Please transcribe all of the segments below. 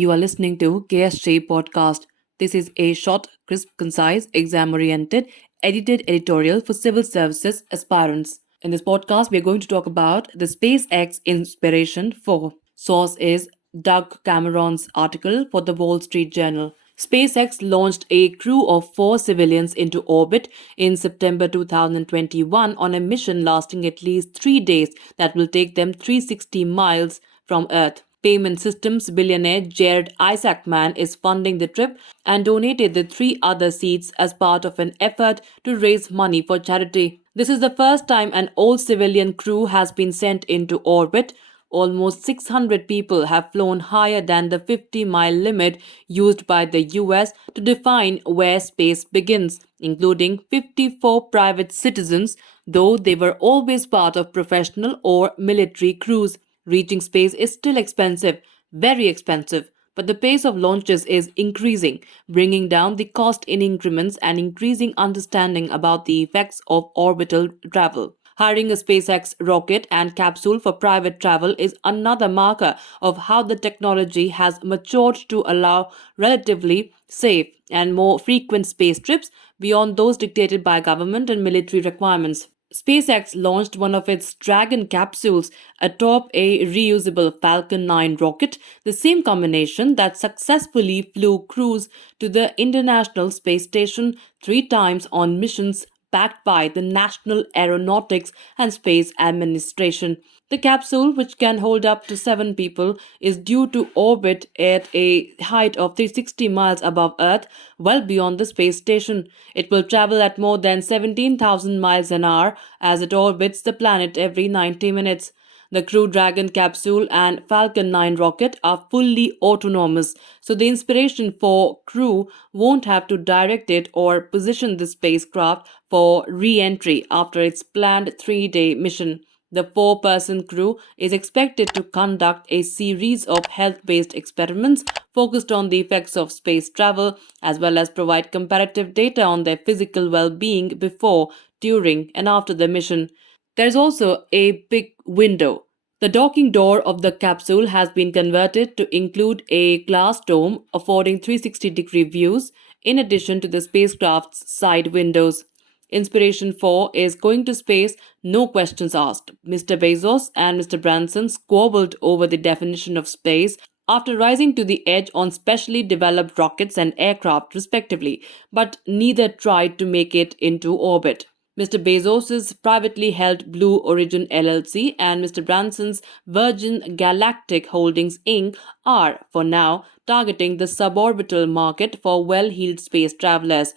You are listening to KSG podcast. This is a short, crisp, concise, exam-oriented, edited editorial for civil services aspirants. In this podcast, we are going to talk about the SpaceX Inspiration4. Source is Doug Cameron's article for the Wall Street Journal. SpaceX launched a crew of 4 civilians into orbit in September 2021 on a mission lasting at least 3 days that will take them 360 miles from Earth. Payment systems billionaire Jared Isaacman is funding the trip and donated the 3 other seats as part of an effort to raise money for charity. This is the first time an all-civilian crew has been sent into orbit. Almost 600 people have flown higher than the 50-mile limit used by the US to define where space begins, including 54 private citizens, though they were always part of professional or military crews. Reaching space is still expensive, very expensive, but the pace of launches is increasing, bringing down the cost in increments and increasing understanding about the effects of orbital travel. Hiring a SpaceX rocket and capsule for private travel is another marker of how the technology has matured to allow relatively safe and more frequent space trips beyond those dictated by government and military requirements. SpaceX launched one of its Dragon capsules atop a reusable Falcon 9 rocket, the same combination that successfully flew crews to the International Space Station 3 times on missions backed by the National Aeronautics and Space Administration. The capsule, which can hold up to 7 people, is due to orbit at a height of 360 miles above Earth, well beyond the space station. It will travel at more than 17,000 miles an hour as it orbits the planet every 90 minutes. The Crew Dragon capsule and Falcon 9 rocket are fully autonomous, so the Inspiration4 crew won't have to direct it or position the spacecraft for re-entry after its planned 3-day mission. The 4-person crew is expected to conduct a series of health-based experiments focused on the effects of space travel, as well as provide comparative data on their physical well-being before, during, and after the mission. There's also a big window. The docking door of the capsule has been converted to include a glass dome affording 360-degree views, in addition to the spacecraft's side windows. Inspiration4 is going to space, no questions asked. Mr. Bezos and Mr. Branson squabbled over the definition of space after rising to the edge on specially developed rockets and aircraft, respectively, but neither tried to make it into orbit. Mr. Bezos' privately held Blue Origin LLC and Mr. Branson's Virgin Galactic Holdings Inc. are, for now, targeting the suborbital market for well-heeled space travelers.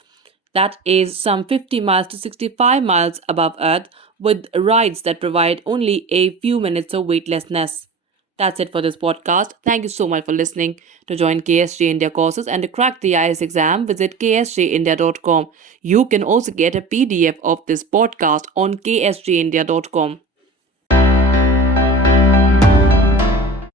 That is some 50 miles to 65 miles above Earth, with rides that provide only a few minutes of weightlessness. That's it for this podcast. Thank you so much for listening. To join KSG India courses and to crack the IAS exam, visit ksgindia.com. You can also get a PDF of this podcast on ksgindia.com.